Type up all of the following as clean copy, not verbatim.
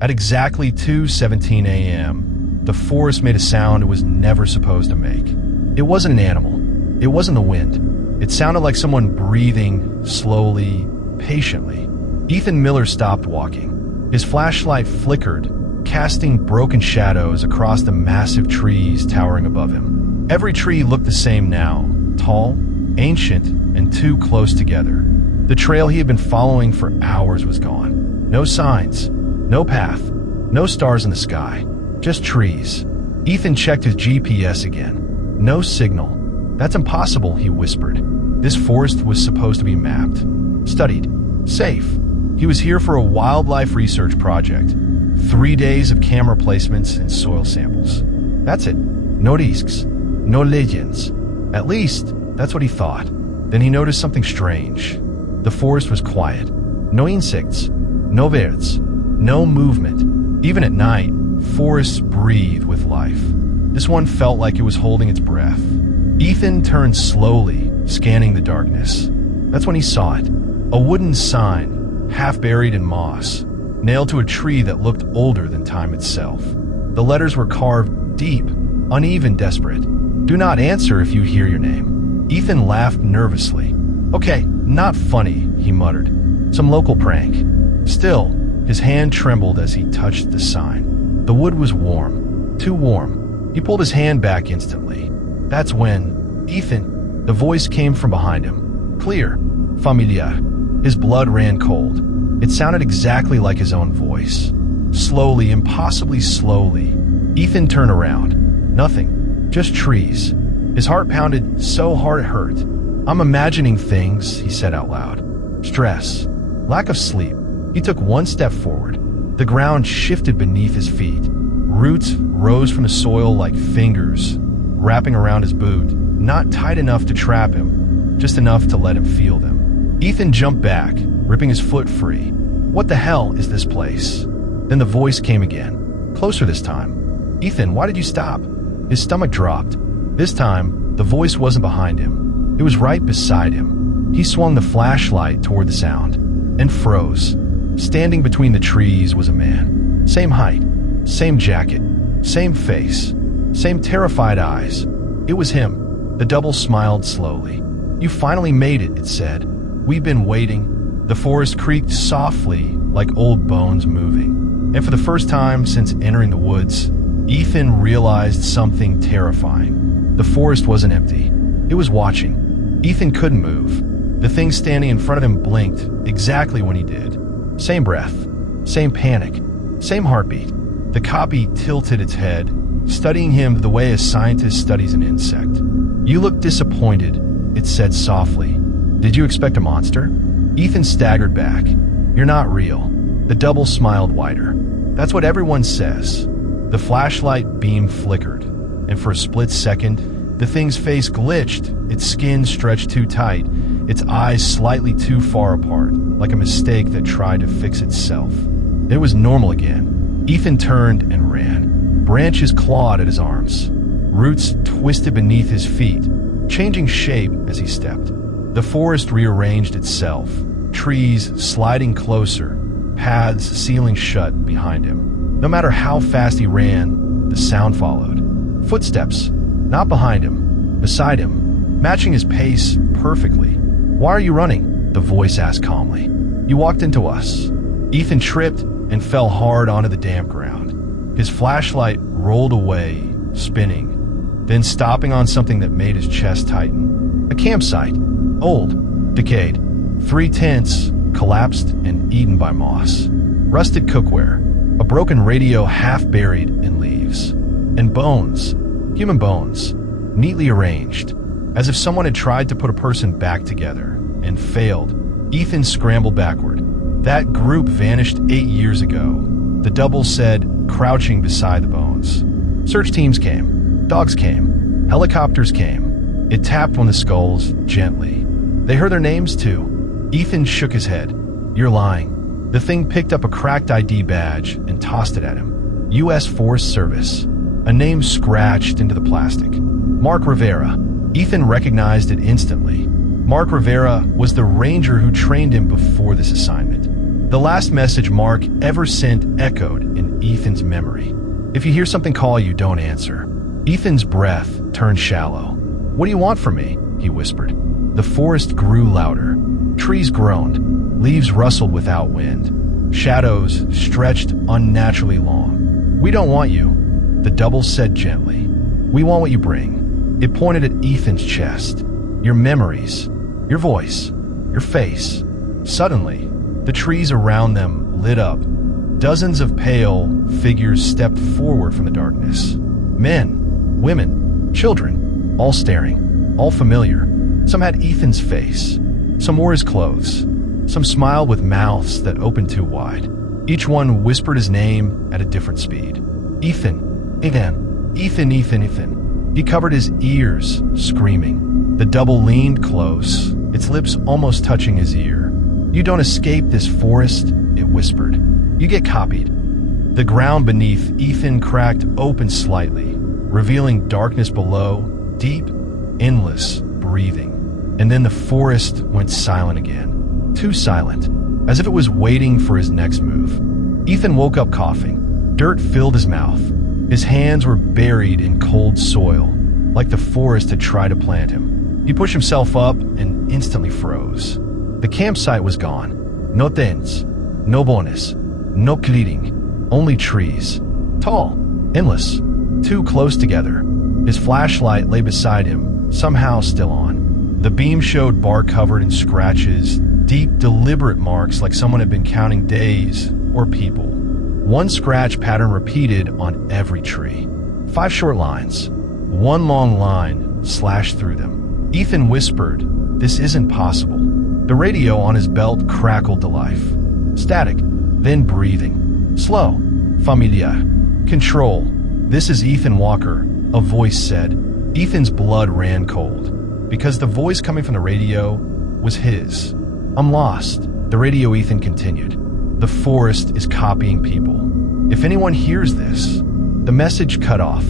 At exactly 2:17 a.m., the forest made a sound it was never supposed to make. It wasn't an animal. It wasn't the wind. It sounded like someone breathing slowly, patiently. Ethan Miller stopped walking. His flashlight flickered, casting broken shadows across the massive trees towering above him. Every tree looked the same now, tall, ancient, and too close together. The trail he had been following for hours was gone. No signs, no path, no stars in the sky, just trees. Ethan checked his GPS again. No signal. That's impossible, he whispered. This forest was supposed to be mapped, studied, safe. He was here for a wildlife research project. 3 days of camera placements and soil samples. That's it. No risks. No legends. At least, that's what he thought. Then he noticed something strange. The forest was quiet. No insects. No birds. No movement. Even at night, forests breathe with life. This one felt like it was holding its breath. Ethan turned slowly, scanning the darkness. That's when he saw it. A wooden sign, half buried in moss, nailed to a tree that looked older than time itself. The letters were carved deep, uneven, desperate. Do not answer if you hear your name. Ethan laughed nervously. Okay, not funny, he muttered. Some local prank. Still, his hand trembled as he touched the sign. The wood was warm, too warm. He pulled his hand back instantly. That's when, Ethan, the voice came from behind him. Clear, familiar. His blood ran cold. It sounded exactly like his own voice. Slowly, impossibly slowly, Ethan turned around. Nothing, just trees. His heart pounded so hard it hurt. I'm imagining things, he said out loud. Stress, lack of sleep. He took one step forward. The ground shifted beneath his feet. Roots rose from the soil like fingers, wrapping around his boot, not tight enough to trap him, just enough to let him feel them. Ethan jumped back, ripping his foot free. What the hell is this place? Then the voice came again, closer this time. Ethan, why did you stop? His stomach dropped. This time, the voice wasn't behind him. It was right beside him. He swung the flashlight toward the sound and froze. Standing between the trees was a man. Same height, same jacket, same face, same terrified eyes. It was him. The double smiled slowly. You finally made it, it said. We've been waiting. The forest creaked softly like old bones moving. And for the first time since entering the woods, Ethan realized something terrifying. The forest wasn't empty. It was watching. Ethan couldn't move. The thing standing in front of him blinked exactly when he did. Same breath, same panic, same heartbeat. The copy tilted its head, studying him the way a scientist studies an insect. You look disappointed, it said softly. Did you expect a monster? Ethan staggered back. You're not real. The double smiled wider. That's what everyone says. The flashlight beam flickered, and for a split second, the thing's face glitched, its skin stretched too tight, its eyes slightly too far apart, like a mistake that tried to fix itself. It was normal again. Ethan turned and ran. Branches clawed at his arms. Roots twisted beneath his feet, changing shape as he stepped. The forest rearranged itself, trees sliding closer, paths sealing shut behind him. No matter how fast he ran, the sound followed. Footsteps, not behind him, beside him, matching his pace perfectly. Why are you running? The voice asked calmly. You walked into us. Ethan tripped and fell hard onto the damp ground. His flashlight rolled away, spinning, then stopping on something that made his chest tighten. A campsite. Old, decayed. 3 tents, collapsed and eaten by moss. Rusted cookware. A broken radio half buried in leaves. And bones. Human bones. Neatly arranged. As if someone had tried to put a person back together and failed. Ethan scrambled backward. That group vanished 8 years ago, the double said, crouching beside the bones. Search teams came. Dogs came. Helicopters came. It tapped on the skulls gently. They heard their names too. Ethan shook his head. You're lying. The thing picked up a cracked ID badge and tossed it at him. U.S. Forest Service. A name scratched into the plastic. Mark Rivera. Ethan recognized it instantly. Mark Rivera was the ranger who trained him before this assignment. The last message Mark ever sent echoed in Ethan's memory. If you hear something call you, don't answer. Ethan's breath turned shallow. What do you want from me? He whispered. The forest grew louder. Trees groaned. Leaves rustled without wind. Shadows stretched unnaturally long. We don't want you, the double said gently. We want what you bring. It pointed at Ethan's chest. Your memories, your voice, your face. Suddenly, the trees around them lit up. Dozens of pale figures stepped forward from the darkness. Men, women, children, all staring, all familiar. Some had Ethan's face. Some wore his clothes. Some smiled with mouths that opened too wide. Each one whispered his name at a different speed. Ethan, Ethan, Ethan, Ethan, Ethan. He covered his ears, screaming. The double leaned close, its lips almost touching his ear. You don't escape this forest, it whispered. You get copied. The ground beneath Ethan cracked open slightly, revealing darkness below, deep, endless breathing. And then the forest went silent again. Too silent, as if it was waiting for his next move. Ethan woke up coughing. Dirt filled his mouth. His hands were buried in cold soil, like the forest had tried to plant him. He pushed himself up and instantly froze. The campsite was gone. No tents, no bonus, no clearing, only trees. Tall, endless, too close together. His flashlight lay beside him, somehow still on. The beam showed bark covered in scratches, deep, deliberate marks like someone had been counting days or people. One scratch pattern repeated on every tree. 5 short lines. One long line slashed through them. Ethan whispered, "This isn't possible." The radio on his belt crackled to life. Static, then breathing. Slow, familiar. Control. This is Ethan Walker, a voice said. Ethan's blood ran cold, because the voice coming from the radio was his. I'm lost, the radio Ethan continued. The forest is copying people. If anyone hears this, the message cut off.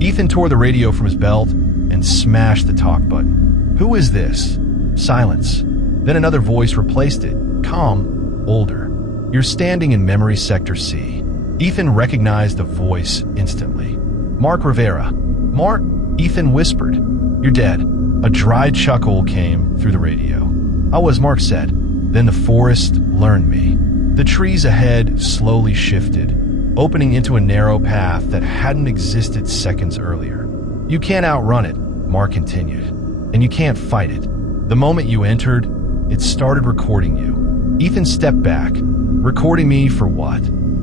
Ethan tore the radio from his belt and smashed the talk button. Who is this? Silence. Then another voice replaced it, calm, older. You're standing in Memory Sector C. Ethan recognized the voice instantly. Mark Rivera. Mark, Ethan whispered. You're dead. A dry chuckle came through the radio. I was, Mark said. Then the forest learned me. The trees ahead slowly shifted, opening into a narrow path that hadn't existed seconds earlier. You can't outrun it, Mark continued, and you can't fight it. The moment you entered, it started recording you. Ethan stepped back. Recording me for what?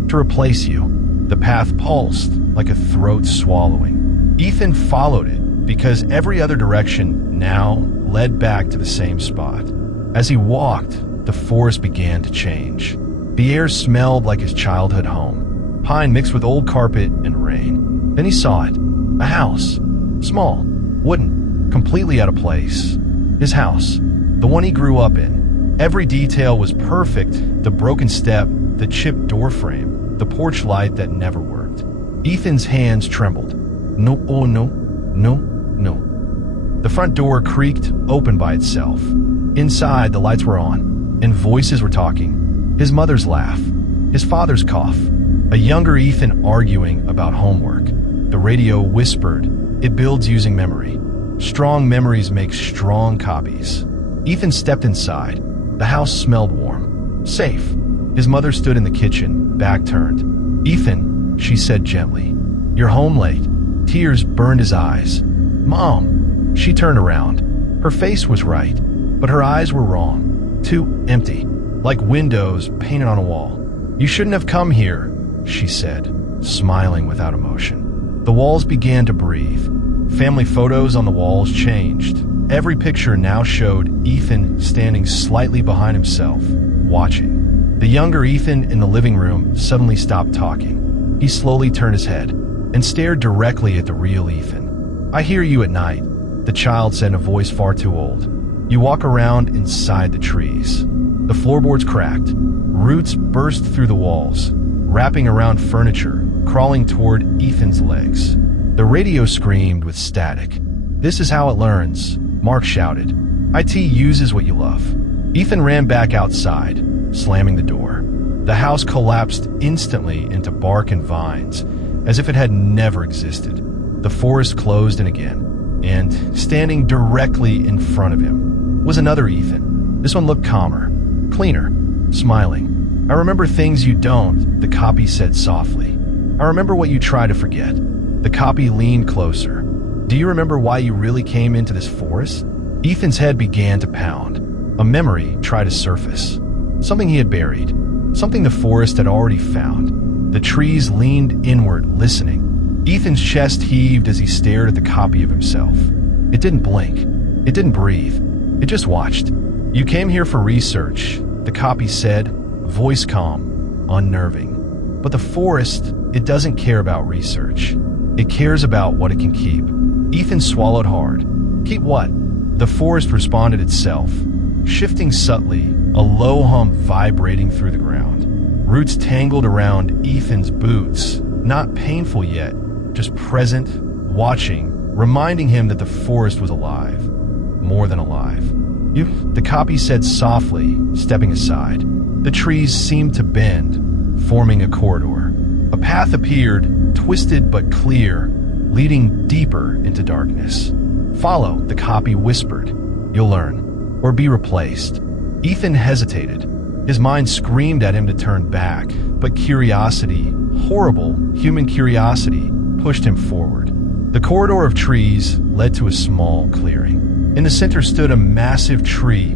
To replace you. The path pulsed like a throat swallowing. Ethan followed it because every other direction now led back to the same spot. As he walked, the forest began to change. The air smelled like his childhood home, pine mixed with old carpet and rain. Then he saw it. A house. Small, wooden, completely out of place. His house. The one he grew up in. Every detail was perfect. The broken step, the chipped door frame, the porch light that never worked. Ethan's hands trembled. No, oh no, no, no. The front door creaked open by itself. Inside, the lights were on, and voices were talking. His mother's laugh, his father's cough, a younger Ethan arguing about homework. The radio whispered, it builds using memory. Strong memories make strong copies. Ethan stepped inside. The house smelled warm, safe. His mother stood in the kitchen, back turned. Ethan, she said gently, you're home late. Tears burned his eyes. Mom, she turned around. Her face was right, but her eyes were wrong, too empty. Like windows painted on a wall. You shouldn't have come here, she said, smiling without emotion. The walls began to breathe. Family photos on the walls changed. Every picture now showed Ethan standing slightly behind himself, watching. The younger Ethan in the living room suddenly stopped talking. He slowly turned his head and stared directly at the real Ethan. I hear you at night, the child said in a voice far too old. You walk around inside the trees. The floorboards cracked. Roots burst through the walls, wrapping around furniture, crawling toward Ethan's legs. The radio screamed with static. This is how it learns, Mark shouted. IT uses what you love. Ethan ran back outside, slamming the door. The house collapsed instantly into bark and vines, as if it had never existed. The forest closed in again, and standing directly in front of him was another Ethan. This one looked calmer, cleaner, smiling. "I remember things you don't," the copy said softly. "I remember what you try to forget." The copy leaned closer. "Do you remember why you really came into this forest?" Ethan's head began to pound. A memory tried to surface. Something he had buried. Something the forest had already found. The trees leaned inward, listening. Ethan's chest heaved as he stared at the copy of himself. It didn't blink. It didn't breathe. It just watched. "You came here for research," the copy said, voice calm, unnerving. "But the forest, it doesn't care about research. It cares about what it can keep." Ethan swallowed hard. "Keep what?" The forest responded itself, shifting subtly, a low hum vibrating through the ground. Roots tangled around Ethan's boots, not painful yet, just present, watching, reminding him that the forest was alive. More than alive. "You," the copy said softly, stepping aside. The trees seemed to bend, forming a corridor. A path appeared, twisted but clear, leading deeper into darkness. "Follow," the copy whispered. "You'll learn. Or be replaced." Ethan hesitated. His mind screamed at him to turn back, but curiosity, horrible human curiosity, pushed him forward. The corridor of trees led to a small clearing. In the center stood a massive tree,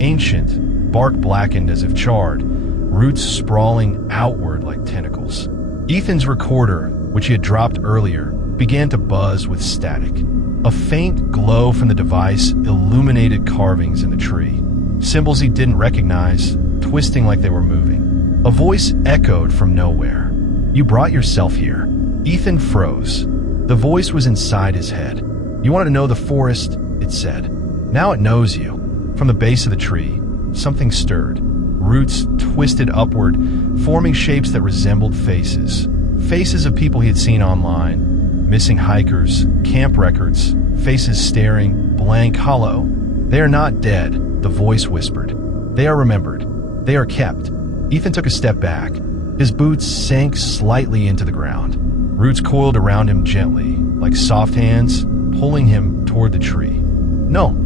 ancient, bark blackened as if charred, roots sprawling outward like tentacles. Ethan's recorder, which he had dropped earlier, began to buzz with static. A faint glow from the device illuminated carvings in the tree, symbols he didn't recognize, twisting like they were moving. A voice echoed from nowhere. "You brought yourself here." Ethan froze. The voice was inside his head. "You wanted to know the forest," it said. "Now it knows you." From the base of the tree, something stirred. Roots twisted upward, forming shapes that resembled faces. Faces of people he had seen online. Missing hikers, camp records, faces staring, blank, hollow. "They are not dead," the voice whispered. "They are remembered. They are kept." Ethan took a step back. His boots sank slightly into the ground. Roots coiled around him gently, like soft hands, pulling him toward the tree. "No,"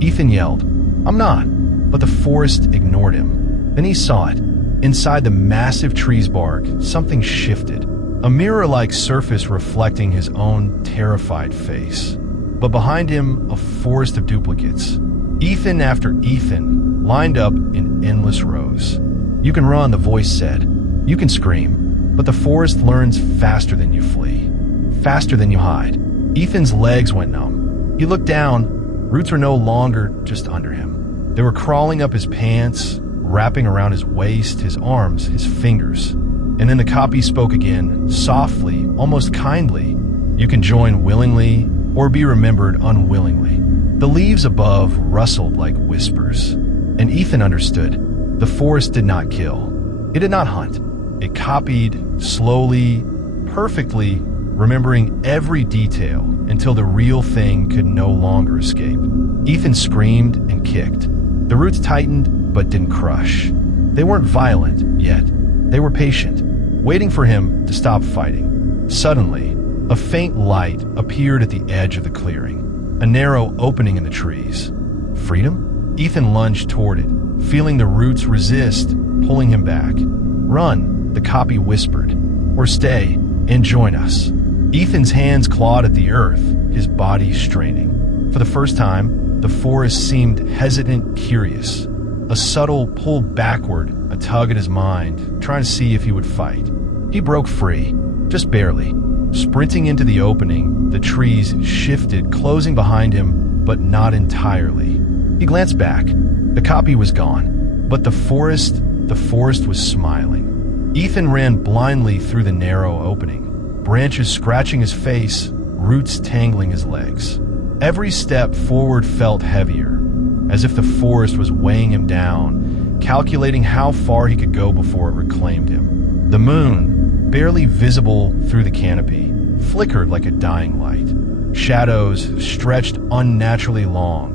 Ethan yelled. "I'm not." But the forest ignored him. Then he saw it. Inside the massive tree's bark, something shifted. A mirror-like surface reflecting his own terrified face. But behind him, a forest of duplicates. Ethan after Ethan, lined up in endless rows. "You can run," the voice said. "You can scream. But the forest learns faster than you flee. Faster than you hide." Ethan's legs went numb. He looked down. Roots were no longer just under him. They were crawling up his pants, wrapping around his waist, his arms, his fingers. And then the copy spoke again, softly, almost kindly. "You can join willingly or be remembered unwillingly." The leaves above rustled like whispers. And Ethan understood. The forest did not kill. It did not hunt. It copied, slowly, perfectly, remembering every detail until the real thing could no longer escape. Ethan screamed and kicked. The roots tightened but didn't crush. They weren't violent yet. They were patient, waiting for him to stop fighting. Suddenly, a faint light appeared at the edge of the clearing, a narrow opening in the trees. Freedom? Ethan lunged toward it, feeling the roots resist, pulling him back. "Run," the copy whispered, "or stay and join us." Ethan's hands clawed at the earth, his body straining. For the first time, the forest seemed hesitant, curious. A subtle pull backward, a tug at his mind, trying to see if he would fight. He broke free, just barely. Sprinting into the opening, the trees shifted, closing behind him, but not entirely. He glanced back. The copy was gone. But the forest was smiling. Ethan ran blindly through the narrow opening, branches scratching his face, roots tangling his legs. Every step forward felt heavier, as if the forest was weighing him down, calculating how far he could go before it reclaimed him. The moon, barely visible through the canopy, flickered like a dying light. Shadows stretched unnaturally long,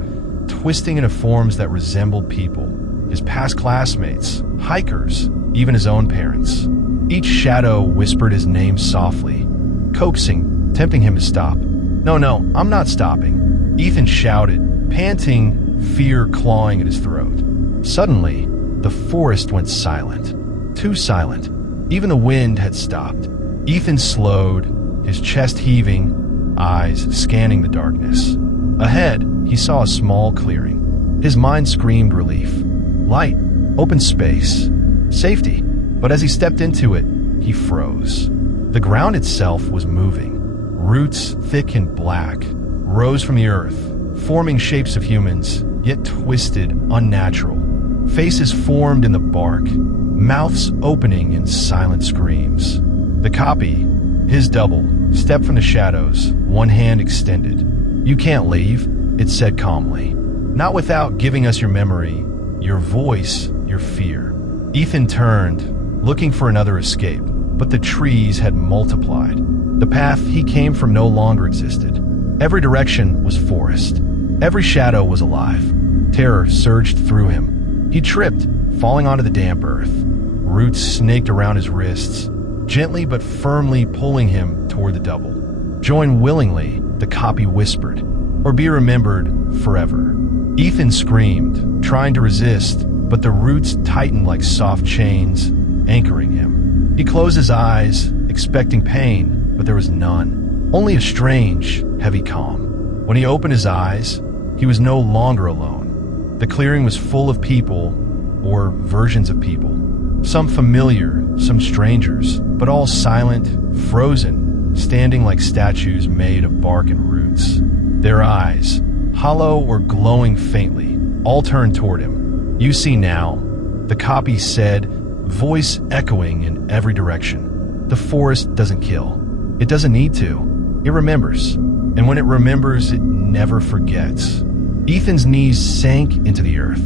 twisting into forms that resembled people, his past classmates, hikers, even his own parents. Each shadow whispered his name softly, coaxing, tempting him to stop. No, I'm not stopping, Ethan shouted, panting, fear clawing at his throat. Suddenly, the forest went silent. Too silent. Even the wind had stopped. Ethan slowed, his chest heaving, eyes scanning the darkness. Ahead, he saw a small clearing. His mind screamed relief. Light, open space, safety. But as he stepped into it, he froze. The ground itself was moving. Roots, thick and black, rose from the earth, forming shapes of humans, yet twisted, unnatural. Faces formed in the bark, mouths opening in silent screams. The copy, his double, stepped from the shadows, one hand extended. You can't leave, it said calmly. Not without giving us your memory, your voice, your fear. Ethan turned, looking for another escape, but the trees had multiplied. The path he came from no longer existed. Every direction was forest. Every shadow was alive. Terror surged through him. He tripped, falling onto the damp earth. Roots snaked around his wrists, gently but firmly pulling him toward the double. Join willingly, the copy whispered, or be remembered forever. Ethan screamed, trying to resist, but the roots tightened like soft chains, anchoring him. He closed his eyes, expecting pain, but there was none. Only a strange, heavy calm. When he opened his eyes, he was no longer alone. The clearing was full of people, or versions of people. Some familiar, some strangers, but all silent, frozen, standing like statues made of bark and roots. Their eyes, hollow or glowing faintly, all turned toward him. You see now, the copy said, voice echoing in every direction. The forest doesn't kill. It doesn't need to. It remembers. And when it remembers, it never forgets. Ethan's knees sank into the earth.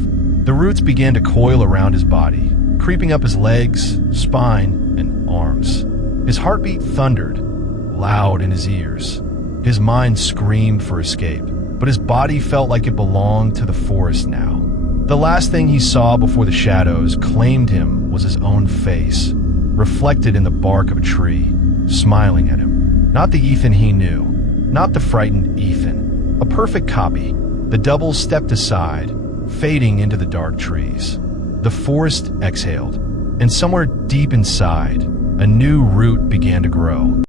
The roots began to coil around his body, creeping up his legs, spine, and arms. His heartbeat thundered, loud in his ears. His mind screamed for escape, but his body felt like it belonged to the forest now. The last thing he saw before the shadows claimed him was his own face, reflected in the bark of a tree, smiling at him. Not the Ethan he knew, not the frightened Ethan. A perfect copy. The double stepped aside, fading into the dark trees. The forest exhaled, and somewhere deep inside, a new root began to grow.